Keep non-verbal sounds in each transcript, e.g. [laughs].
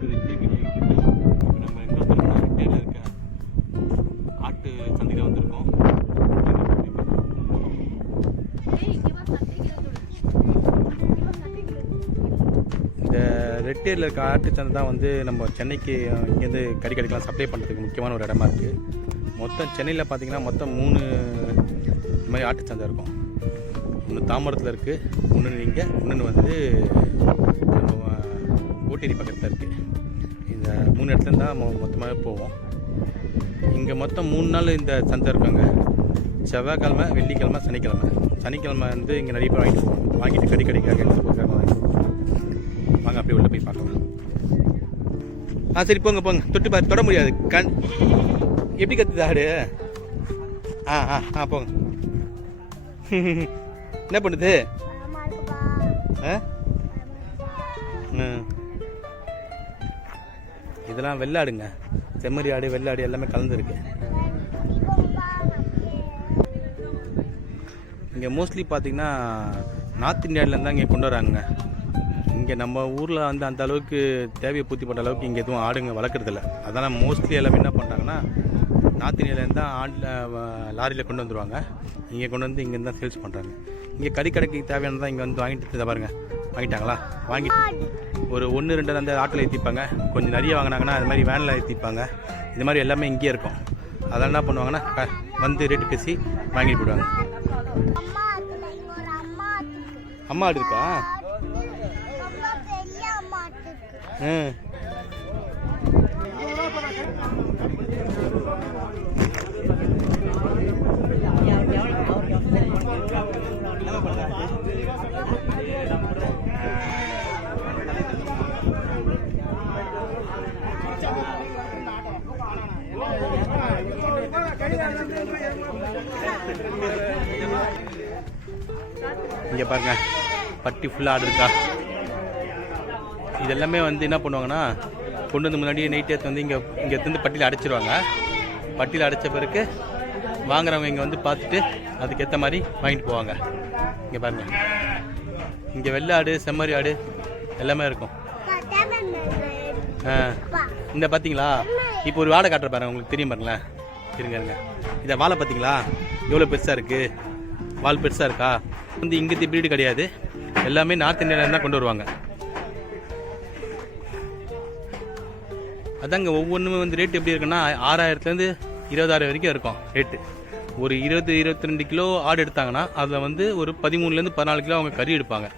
பிரிச்சு கிடையாது இப்போ நம்ம எங்கே வந்திருக்கோம்னா ரெட்டேரியில் இருக்க ஆட்டு சந்தையில் வந்திருக்கோம் இந்த ரெட்டேரியில் இருக்க ஆட்டு சந்தை தான் வந்து நம்ம சென்னைக்கு இங்கேருந்து கறி சப்ளை பண்ணுறதுக்கு முக்கியமான ஒரு இடமா இருக்குது மொத்தம் சென்னையில் பார்த்தீங்கன்னா மொத்தம் மூணு இந்த மாதிரி ஆட்டு சந்தை இருக்கும். ஒன்று தாம்பரத்தில் இருக்குது ஒன்று இங்கே இன்னொன்று வந்து நம்ம ஓட்டேரி பக்கத்தில் இருக்குது இந்த மூணு இடத்துல தான் மொ மொத்தமாக போவோம். இங்கே மொத்தம் மூணு நாள் இந்த சந்தை இருக்காங்க. செவ்வாய்க்கிழமை வெள்ளிக்கிழமை சனிக்கிழமை. சனிக்கிழமை வந்து இங்கே நிறைய பேர் வாங்கிட்டு போவாங்க. வாங்கிட்டு கறி போகிறாங்க வாங்கி அப்படியே உள்ள போய் பார்க்கலாம். ஆ சரி போங்க போங்க. தொட்டு பாரு தொட முடியாது. கண் எப்படி கத்துது ஆடு? ஆ ஆ ஆ போங்க. [laughs] என்ன பண்ணுது? ஆ? ம். இதெல்லாம் வெள்ளாடுங்க. செம்மறி ஆடு வெள்ளாடு எல்லாமே கலந்துருக்கு. இங்கே மோஸ்ட்லி பார்த்தீங்கன்னா நார்த் இந்தியாவிலேருந்து தான் இங்கே கொண்டு வராங்க. இங்கே நம்ம ஊரில் வந்து அந்த அளவுக்கு தேவையை பூர்த்தி பண்ணுற அளவுக்கு இங்கே எதுவும் ஆடுங்க வளர்க்குறதில்ல அதனால் மோஸ்ட்லி எல்லாமே என்ன பண்ணுறாங்கன்னா நார்த் இந்தியாவிலேருந்து தான் ஆடில் லாரியில் கொண்டு வந்துடுவாங்க இங்கே கொண்டு வந்து இங்கேருந்து தான் சேல்ஸ் பண்ணுறாங்க இங்கே கறி கடைக்கு தேவையானதான் இங்கே வந்து வாங்கிட்டு பாருங்கள் வாங்கிட்டாங்களா? வாங்கிட்டு ஒரு ஒன்று ரெண்டு அந்த ஆட்டில் ஏற்றிப்பாங்க கொஞ்சம் நிறைய வாங்கினாங்கன்னா அது மாதிரி வேனில் ஏற்றிப்பாங்க இது மாதிரி எல்லாமே இங்கேயே இருக்கும். அதெல்லாம் என்ன பண்ணுவாங்கன்னா வந்து ரேட்டு பேசி வாங்கிட்டு போயிடுவாங்க. அம்மா ஆடு இருக்கு? ம் பாருங்க. பட்டி ஃபுல்லாக ஆடு இருக்கா? இதெல்லாமே வந்து என்ன பண்ணுவாங்கன்னா கொண்டு வந்து முன்னாடியே நைட் எடுத்து வந்து இங்கே இங்கே எடுத்து பட்டியில் அடைச்சிருவாங்க. பட்டியில் அடைச்ச பிறகு வாங்குறவங்க இங்கே வந்து பார்த்துட்டு அதுக்கேற்ற மாதிரி வாங்கிட்டு போவாங்க. இங்கே பாருங்க. இங்கே வெள்ளை ஆடு செம்மறி ஆடு எல்லாமே இருக்கும். ஆ இந்த பார்த்தீங்களா இப்போ ஒரு வாழை காட்டுற பாருங்க உங்களுக்கு தெரியும் பாருங்களேன். இருங்க இருங்க. இதை வாழை பார்த்தீங்களா எவ்வளோ பெருசாக இருக்குது வால் பெருசாக இருக்கா? வந்து இங்கே பிரீடு கிடையாது. எல்லாமே நார்த் இந்தியாவில் தான் கொண்டு வருவாங்க. அதாங்க ஒவ்வொன்றுமே வந்து ரேட் எப்படி இருக்குன்னா ஆறாயிரத்துலேருந்து இருபதாயிரம் வரைக்கும் இருக்கும் ரேட்டு ஒரு இருபது இருபத்தி ரெண்டு கிலோ ஆடு எடுத்தாங்கன்னா அதில் வந்து ஒரு பதிமூணுலேருந்து பதினாலு கிலோ அவங்க கறி எடுப்பாங்க.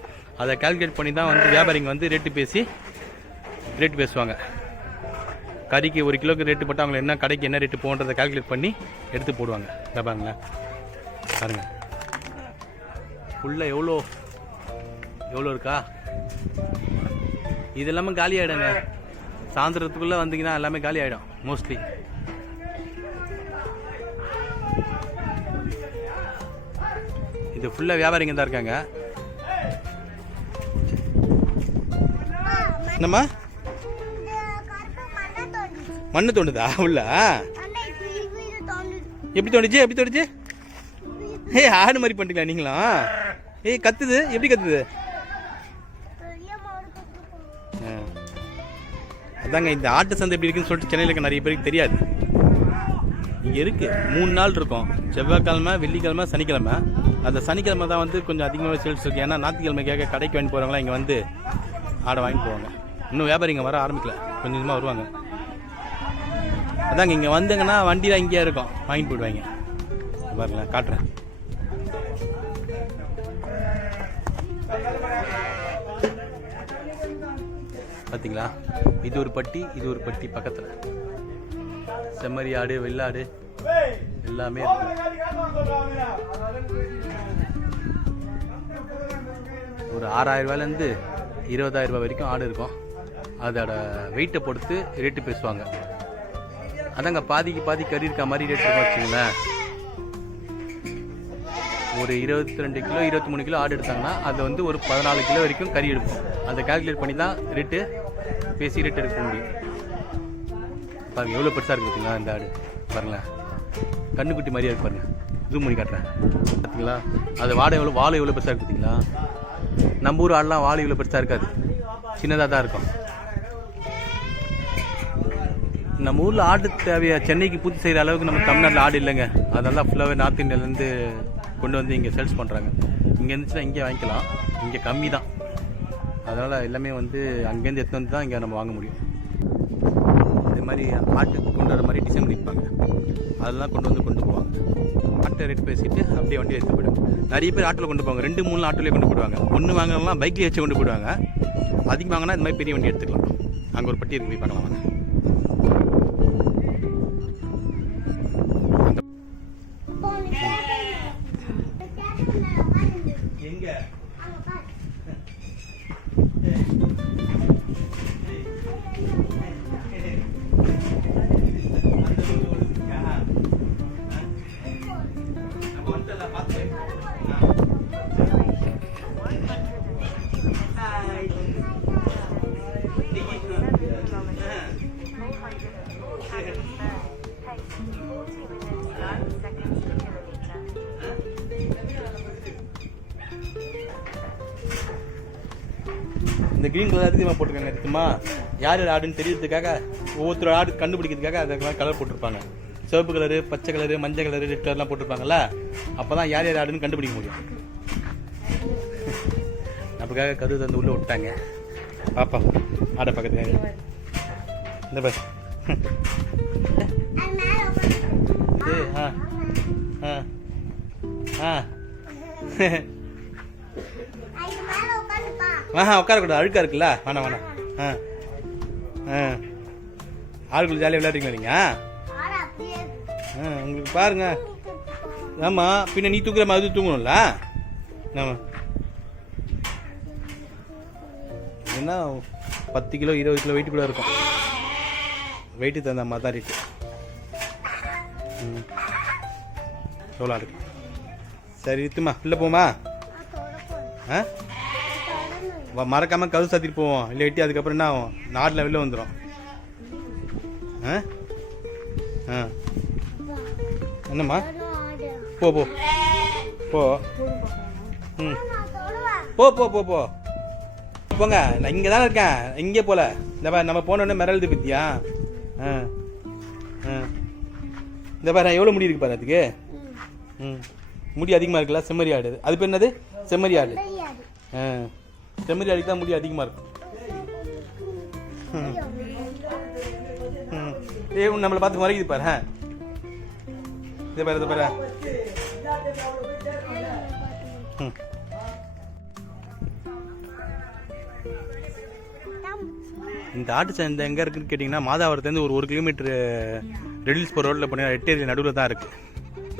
அதை கால்குலேட் பண்ணி தான் வந்து வியாபாரிங்க வந்து ரேட்டு பேசி ரேட்டு பேசுவாங்க. கறிக்கு ஒரு கிலோக்கு ரேட்டு போட்டு அவங்க என்ன கடைக்கு என்ன ரேட்டு போன்றதை கால்குலேட் பண்ணி எடுத்து போடுவாங்க. வியாபாரங்களா பாருங்கள் பாருங்க ஃபுல்லாக எவ்வளோ? எவ்வளோ இருக்கா? இது எல்லாமே காலி ஆகிடுங்க சாயந்தரத்துக்குள்ளே வந்தீங்கன்னா எல்லாமே காலி ஆகிடும் மோஸ்ட்லி இது ஃபுல்லாக வியாபாரிங்க தான் இருக்காங்க. என்னம்மா? மண்ணை மண்ணு தோண்டுதா உள்ள? எப்படி தோண்டுச்சு? எப்படி தோண்டுச்சு? ஏய் ஆடு மாதிரி பண்ணிட்டீங்களா நீங்களும்? ஏய் கத்துது? எப்படி கத்துது? ஆ. அதாங்க இந்த ஆட்டு சந்தை எப்படி இருக்குன்னு சொல்லிட்டு சென்னையில் இருக்க நிறைய பேருக்கு தெரியாது. இங்கே இருக்கு. மூணு நாள் இருக்கும். செவ்வாய்க்கிழமை வெள்ளிக்கிழமை சனிக்கிழமை. அந்த சனிக்கிழமை தான் வந்து கொஞ்சம் அதிகமாக சேல்ஸ் இருக்குது ஏன்னா ஞாயிற்றுக்கிழமைக்காக கடைக்கு வாங்கி போகிறவங்களாம் இங்கே வந்து ஆடை வாங்கிட்டு போவாங்க. இன்னும் வியாபாரிங்க வர ஆரம்பிக்கல. கொஞ்சம் கொஞ்சமாக வருவாங்க. அதாங்க இங்கே வந்தாங்கன்னா வண்டியில் இங்கேயே இருக்கும். வாங்கிட்டு போயிடுவாங்க. வரல பாருங்களேன் காட்டுறேன். பார்த்தீங்களா இது ஒரு பட்டி இது ஒரு பட்டி பக்கத்தில். செம்மறி ஆடு வெள்ளாடு எல்லாமே ஒரு ஆறாயிரம் ரூபாயிலேருந்து இருபதாயிரம் ரூபாய் வரைக்கும் ஆடு இருக்கும். அதோட வெயிட்டை பொறுத்து ரேட்டு பேசுவாங்க. அதாங்க பாதிக்கு பாதி கறி இருக்க மாதிரி ரேட் இருக்கும் வச்சுங்களேன் ஒரு இருபத்தி ரெண்டு கிலோ இருபத்தி மூணு கிலோ ஆடு எடுத்தாங்கன்னா அது வந்து ஒரு பதினாலு கிலோ வரைக்கும் கறி எடுக்கும் அதை கால்குலேட் பண்ணி தான் ரேட்டு பேசி ரேட் எடுக்க முடியும். பாருங்க எவ்வளோ பெருசாக இருக்குது பார்த்தீங்களா இந்த ஆடு? பாருங்களேன். கண்ணுக்குட்டி மாதிரியா இருக்கு பாருங்க. ஜூம் பண்ணி காட்டுறேன். பார்த்தீங்களா அது வாடை எவ்வளோ வாழை எவ்வளோ பெருசாக இருக்குதுங்களா பார்த்தீங்களா நம்ம ஊர் ஆடெலாம் வாழை இவ்வளோ பெருசாக இருக்காது. சின்னதாக தான் இருக்கும். நம்ம ஊரில் ஆடு தேவையா? சென்னைக்கு பூர்த்தி செய்கிற அளவுக்கு நம்ம தமிழ்நாட்டில் ஆடு இல்லைங்க. அதெல்லாம் ஃபுல்லாகவே நார்த் இந்தியாவிலேருந்து கொண்டு வந்து இங்கே சேல்ஸ் பண்ணுறாங்க இங்கே இருந்துச்சுன்னா இங்கே வாங்கிக்கலாம். இங்கே கம்மி தான் அதனால் எல்லாமே வந்து அங்கேருந்து எடுத்து வந்து தான் இங்கே நம்ம வாங்க முடியும். இது மாதிரி ஆட்டுக்கு கொண்டு வர மாதிரி டிசைன் பண்ணியிருப்பாங்க. அதெல்லாம் கொண்டு வந்து கொண்டு போவாங்க. ஆட்டை ரேட் பேசிட்டு அப்படியே வண்டி எடுத்து போயிடுவாங்க. நிறைய பேர் ஆட்டோவில் கொண்டு போவாங்க. ரெண்டு மூணு ஆட்டோலேயே கொண்டு போடுவாங்க ஒன்று வாங்கினாலாம் பைக்லேயே வச்சு கொண்டு போயிடுவாங்க. அதிகம் வாங்கினா இந்த மாதிரி பெரிய வண்டி எடுத்துக்கலாம். அங்கே ஒரு பட்டி இருக்கு போய் பார்க்கலாம் வாங்க. க்ரீன் கலர் அதிகமாக போட்டிருக்காங்க தெரியுமா யார் யார் ஆடுன்னு தெரியறதுக்காக ஒவ்வொருத்தர் ஆடு கண்டுபிடிக்கிறதுக்காக அதுக்கெல்லாம் கலர் போட்டிருப்பாங்க. சிவப்பு கலரு பச்சை கலரு மஞ்சள் கலரு ரெட் கலர்லாம் போட்டிருப்பாங்கல்ல? அப்போ தான் யார் யார் ஆடுன்னு கண்டுபிடிக்க முடியும். நமக்காக கரு தந்து உள்ளே விட்டாங்க. பாப்பா ஆடை பக்கத்துல இந்த பஸ் ஆ ஆ ஆ. ஆஹா உட்காரக்கூடாது. அழுக்கா இருக்குல்ல? வேணாம் வேணாம் ஆ. ஆ. ஆளுக்குள்ள ஜாலியாக விளையாடுறீங்களா நீங்கள் ஆ. உங்களுக்கு பாருங்க. ஆமாம் பின்ன நீ தூக்குற மாதிரி தூங்கணும்ல? ஆமாம் என்ன பத்து கிலோ இருபது கிலோ வெயிட் கூட இருக்கும். வெயிட்டு தகுந்த மாதிரி தான் ரேட்டு ம். எவ்வளோ இருக்கு சரி இத்துமா இல்லை போமா ஆ? தொடணும். மறக்காம கதவு சாத்திட்டு போவோம். இல்லாட்டி அதுக்கப்புறம் என்ன ஆகும்? நாட்டில் வெளில வந்துடும் ஆ? ஆ. என்னம்மா? போ போ. போ. ம். போ போ போ போ. போங்க. நான் இங்கே தானே இருக்கேன். இங்கே போல. இந்த பாரு நம்ம போனோடனே மிரளுது பத்தியா? ஆ. ஆ. இந்த பாரு எவ்வளோ முடி இருக்கு பாரு அதுக்கு? ம். முடி அதிகமாக இருக்குல்ல? செம்மறி ஆடு அது பேர் என்னது? செம்மறி ஆடு. ஆ. செம்மறி ஆடுக்கு தான் முடி அதிகமாக இருக்கும். ஏ நம்மளை பார்த்து மறைக்குது பாரு. இதை பாரு இதை பாரு. இந்த ஆட்டு சந்தை எங்கே இருக்குன்னு கேட்டிங்கன்னா மாதாவரத்துலேருந்து ஒரு ஒரு கிலோமீட்டர் ரெடில்ஸ் போகிற ரோட்டில் போனீங்கன்னா ரெட்டேரி நடுவில் தான் இருக்குது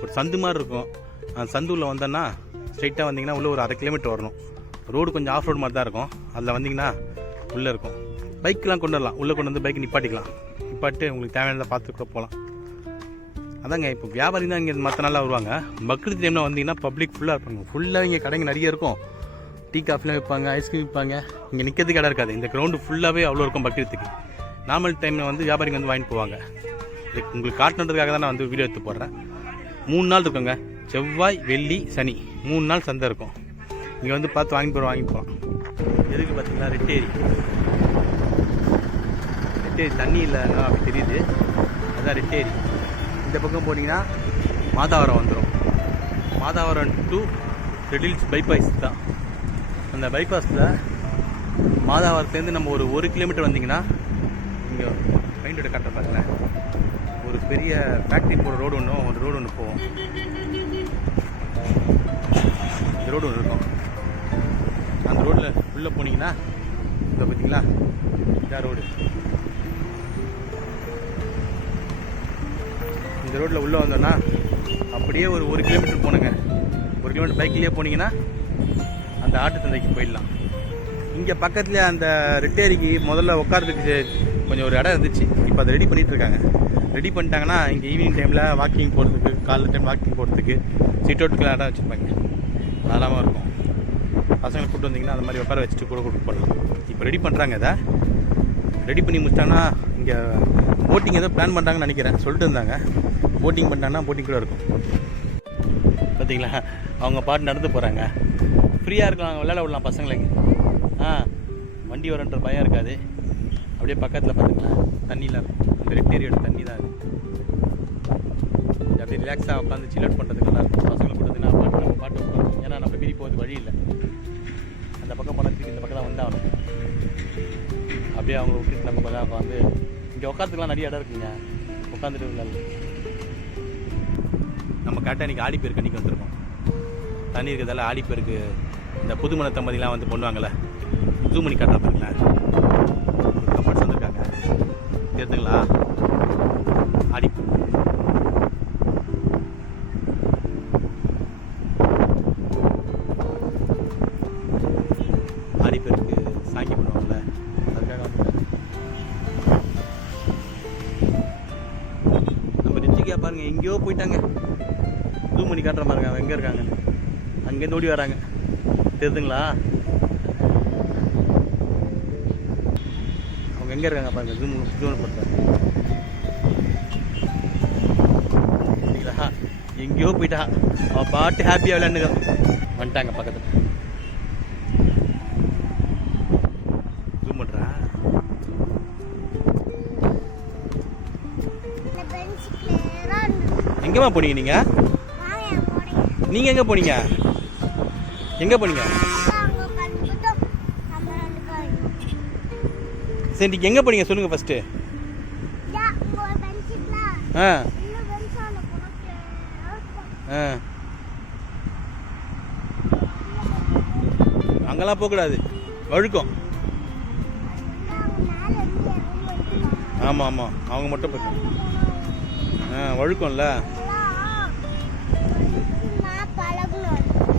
ஒரு சந்து மாதிரி இருக்கும். அந்த சந்துவில் வந்தோன்னா ஸ்ட்ரைட்டாக வந்தீங்கன்னா உள்ளே ஒரு அரை கிலோமீட்டர் வரணும். ரோடு கொஞ்சம் ஆஃப் ரோடு மாதிரி தான் இருக்கும். அதில் வந்தீங்கன்னா உள்ளே இருக்கும். பைக்கெலாம் கொண்டு வரலாம். உள்ளே கொண்டு வந்து பைக் நிப்பாட்டிக்கலாம். நிப்பாட்டு உங்களுக்கு தேவையானதை பார்த்து கூட போகலாம். அதாங்க இப்போ வியாபாரி தான் இங்கே மற்ற நாளாக வருவாங்க. பக்ரீத் டைமில் வந்தீங்கன்னா பப்ளிக் ஃபுல்லாக இருப்பாங்க. ஃபுல்லாக இங்கே கடைங்க நிறைய இருக்கும். டீ காஃபிலாம் விற்பாங்க ஐஸ்கிரீம் விற்பாங்க. இங்கே நிற்கிறதுக்கு இடம் இருக்காது. இந்த கிரவுண்டு ஃபுல்லாகவே அவ்வளோ இருக்கும் பக்ரீத்துக்கு. நார்மல் டைமில் வந்து வியாபாரிங்க வந்து வாங்கிட்டு போவாங்க. இது உங்களுக்கு காட்டணுன்றதுக்காக தான் நான் வந்து வீடியோ எடுத்து போடுறேன். மூணு நாள் இருக்குங்க. செவ்வாய் வெள்ளி சனி. மூணு நாள் சந்தை இருக்கும். இங்கே வந்து பார்த்து வாங்கி போகிற வாங்கி போகலாம் எதுக்கு பார்த்தீங்கன்னா ரெட்டேரி ரெட்டேரி தண்ணி இல்லைன்னா அப்படி தெரியுது. அதுதான் ரெட்டேரி இந்த பக்கம் போனீங்கன்னா மாதாவரம் வந்துடும் மாதாவரம் டு ரெடில்ஸ் பைபாஸ் தான். அந்த பைபாஸில் மாதாவரத்துலேருந்து நம்ம ஒரு ஒரு கிலோமீட்டர் வந்தீங்கன்னா இங்கே மெயின் ரோடு கட்ட பாருங்களேன். ஒரு பெரிய ஃபேக்ட்ரி போகிற ரோடு ஒன்றும் ஒரு ரோடு ஒன்று போகும். இந்த ரோடு ஒன்று இருக்கும். அந்த ரோட்டில் உள்ளே போனீங்கன்னா இதை பார்த்தீங்களா? இதான் ரோடு. இந்த ரோட்டில் உள்ளே வந்தோன்னா அப்படியே ஒரு ஒரு கிலோமீட்டர் போனேங்க ஒரு கிலோமீட்டர் பைக்கிலேயே போனீங்கன்னா அந்த ஆட்டு சந்தைக்கு போயிடலாம். இங்கே பக்கத்தில் அந்த ரிட்டேரிக்கு முதல்ல உட்காரதுக்கு கொஞ்சம் ஒரு இடம் இருந்துச்சு. இப்போ அதை ரெடி பண்ணிகிட்ருக்காங்க இருக்காங்க. ரெடி பண்ணிட்டாங்கன்னா இங்கே ஈவினிங் டைமில் வாக்கிங் போகிறதுக்கு காலைல டைம் வாக்கிங் போகிறதுக்கு சிட் அவுட்டுக்கு இடம் வச்சுருப்பாங்க. நல்லாமல் இருக்கும். பசங்களை கூப்பிட்டு வந்தீங்கன்னா அந்த மாதிரி உட்கார வச்சுட்டு கூட கூப்பிட்டு போடலாம் இப்போ ரெடி பண்ணுறாங்க இதை. ரெடி பண்ணி முடிச்சிட்டாங்கன்னா இங்கே போட்டிங் ஏதோ பிளான் பண்ணுறாங்கன்னு நினைக்கிறேன். சொல்லிட்டு இருந்தாங்க. போட்டிங் பண்ணிட்டாங்கன்னா போட்டிங் கூட இருக்கும். பார்த்தீங்களா அவங்க பாட்டு நடந்து போகிறாங்க ஃப்ரீயாக இருக்கலாம். விளையாட விடலாம் பசங்களுக்கு ஆ வண்டி வரன்ற பயம் இருக்காது. அப்படியே பக்கத்தில் பார்த்துக்கலாம் தண்ணியில் இருக்கும். அந்த ரெட் ஏரியோட தண்ணி தான் அது. அப்படியே ரிலாக்ஸாக உட்காந்து சில் அவுட் பண்ணுறதுக்கு நல்லா இருக்கும். பசங்களை போட்டதுன்னா பாட்டு பாட்டு ஏன்னா நம்ம மீறி போகிறது வழி இல்லை. அந்த பக்கம் போனதுக்கு இந்த பக்கம் தான் வந்தாகணும். அப்படியே அவங்கள விட்டுட்டு நம்ம கொஞ்சம் உட்காந்து இங்கே உட்காந்துக்கலாம் நிறைய இடம் இருக்குங்க. உட்காந்துட்டு இருந்தாலும் நம்ம கரெக்டாக இன்றைக்கி ஆடிப்பேருக்கு அன்றைக்கி வந்திருக்கோம். தண்ணி இருக்கிறதால ஆடிப்பேருக்கு இந்த புதுமண தம்பதிலாம் வந்து பண்ணுவாங்கள்ல ஜூம் பண்ணி காட்டுறா பாருங்களேன். கமெண்ட்ஸ் வந்திருக்காங்க தெரிஞ்சுங்களா? பாருங்கள் பாருங்க எங்கேயோ போயிட்டாங்க. ஜூம் பண்ணி காட்டுற பாருங்க அவங்க எங்கே இருக்காங்க. அங்கேருந்து ஓடி வராங்க. தெரியுதுங்களா அவங்க எங்கே இருக்காங்க பாருங்க ஜூம் ஜூம் போட்டு எங்கேயோ போயிட்டா. அவள் பாட்டு ஹாப்பியாக விளையாண்டுங்க வந்துட்டாங்க பக்கத்தில். எங்கேம்மா போனீங்க நீங்கள் நீங்கள் எங்கே போனீங்க? எங்கே போனீங்க? சரி எங்கே போனீங்க சொல்லுங்கள் ஃபஸ்ட்டு ஆ. ஆ. அங்கெல்லாம் போகக்கூடாது. வழுக்கம். ஆமாம் ஆமாம் அவங்க மட்டும் போய் ஆ வழுக்கம்ல.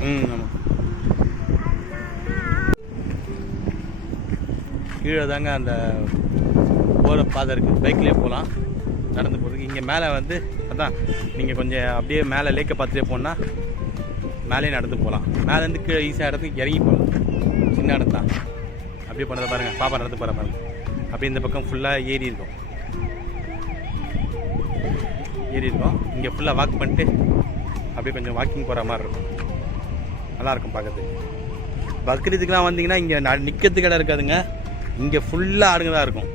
ம் ஆமாம் கீழே தாங்க அந்த போகிற பாதை இருக்குது பைக்லேயே போகலாம் நடந்து போகிறதுக்கு இங்கே மேலே வந்து அதான் நீங்கள் கொஞ்சம் அப்படியே மேலே லேக்கை பார்த்துட்டே போனால் மேலே நடந்து போகலாம் மேலேருந்து கீழே ஈஸியாக இடத்துக்கு இறங்கி போகலாம் சின்ன இடம் தான். அப்படியே பண்ணதை பாருங்கள் பாப்பா நடந்து போகிற பாருங்க. அப்படியே இந்த பக்கம் ஃபுல்லாக ஏரி இருக்கும். ஏறி இருக்கும். இங்கே ஃபுல்லாக வாக் பண்ணிட்டு அப்படியே கொஞ்சம் வாக்கிங் போகிற மாதிரி இருக்கும். நல்லாயிருக்கும் பார்க்கறதுக்கு. பக்ரீத்துக்கெலாம் வந்தீங்கன்னா இங்கே நிற்கிறதுக்கு இடம் இருக்காதுங்க. இங்கே ஃபுல்லாக ஆடுங்க தான் இருக்கும்.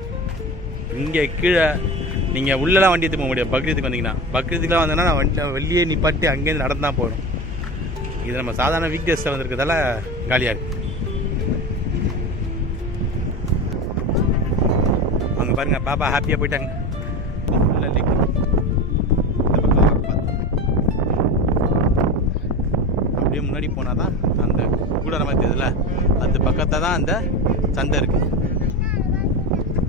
இங்கே கீழே நீங்கள் உள்ளெலாம் வண்டி எடுத்து போக முடியாது. பக்ரீத்துக்கு வந்தீங்கன்னா. பக்ரீத்துக்குலாம் வந்தீங்கன்னா நான் வண்டி வெளியே நிப்பாட்டி அங்கேருந்து நடந்து தான் போகணும். இது நம்ம சாதாரண வீக் டேஸில் வந்திருக்கிறதால காலியாக இருக்குது அங்கே பாருங்க பாப்பா ஹாப்பியாக போயிட்டாங்க. பார்த்தா தான் அந்த சந்தை இருக்குது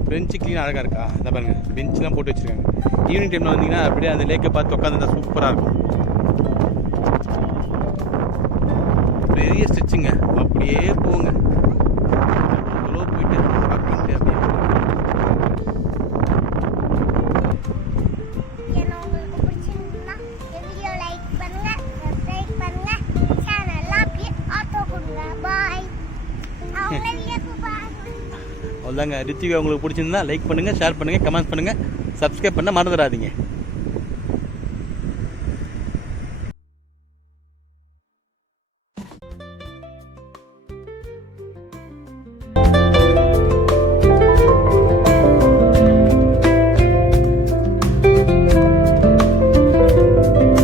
பெஞ்சு க்ளீன் அழகாக இருக்கா? இந்த பாருங்க. பெஞ்செலாம் போட்டு வச்சுருக்காங்க. ஈவினிங் டைமில் வந்தீங்கன்னா அப்படியே அந்த லேக்கை பார்த்து உட்காந்துருந்தா சூப்பராக இருக்கும். பெரிய ஸ்டிச்சுங்க அப்படியே போங்க. அவ்வளோதாங்க. ரித்திகா உங்களுக்கு பிடிச்சிருந்தா லைக் பண்ணுங்கள் ஷேர் பண்ணுங்கள் கமெண்ட் பண்ணுங்கள் சப்ஸ்கிரைப் பண்ண மறந்துடாதீங்க.